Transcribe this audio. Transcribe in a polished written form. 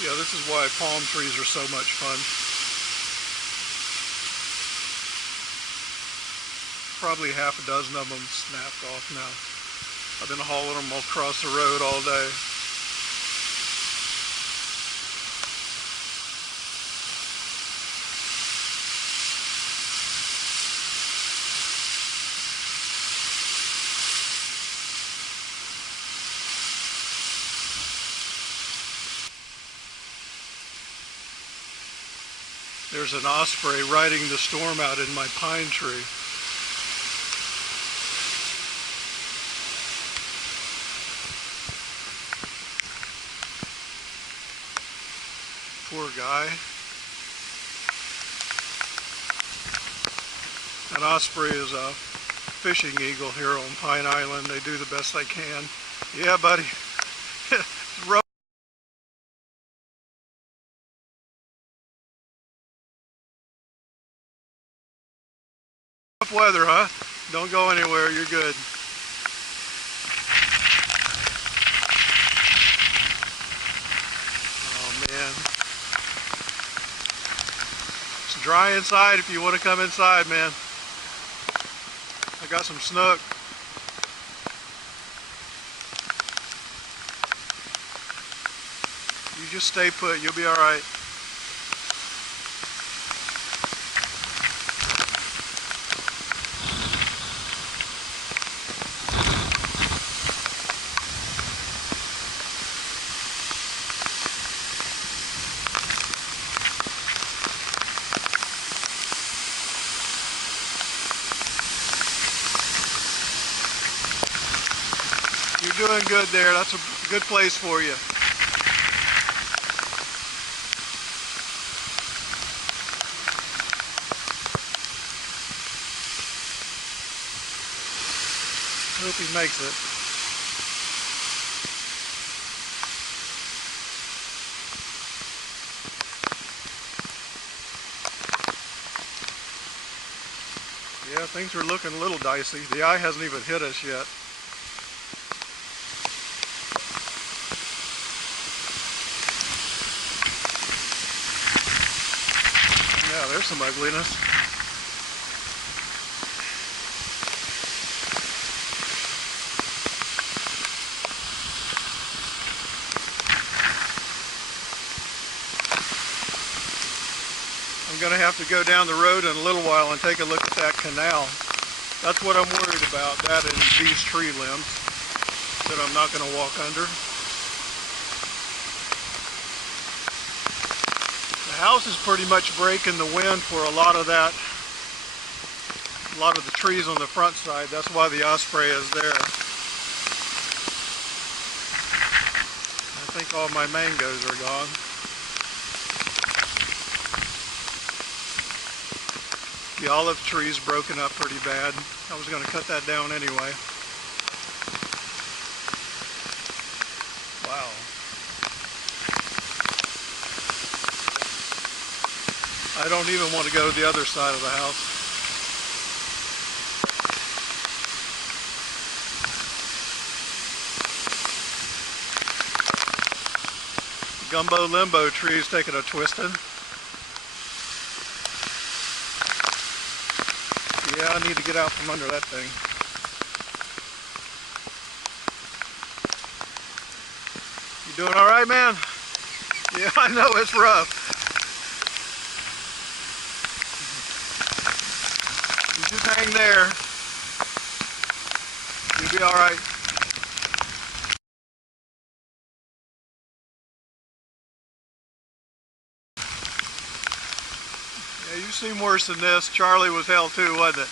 Yeah, this is why palm trees are so much fun. Probably half a dozen of them snapped off now. I've been hauling them across the road all day. There's an osprey riding the storm out in my pine tree. Poor guy. An osprey is a fishing eagle here on Pine Island. They do the best they can. Yeah, buddy. Rough weather, huh? Don't go anywhere. You're good. Oh, man. It's dry inside if you want to come inside, man. I got some snook. You just stay put. You'll be all right. You're doing good there. That's a good place for you. I hope he makes it. Yeah, things are looking a little dicey. The eye hasn't even hit us yet. Yeah, there's some ugliness. I'm going to have to go down the road in a little while and take a look at that canal. That's what I'm worried about, that and these tree limbs that I'm not going to walk under. The house is pretty much breaking the wind for a lot of that, a lot of the trees on the front side. That's why the osprey is there. I think all my mangoes are gone. The olive tree's broken up pretty bad. I was going to cut that down anyway. Wow. I don't even want to go to the other side of the house. Gumbo limbo tree's taking a twisting. Yeah, I need to get out from under that thing. You doing all right, man? Yeah, I know it's rough. You just hang there. You'll be all right. Yeah, you've seen worse than this. Charley was hell too, wasn't it?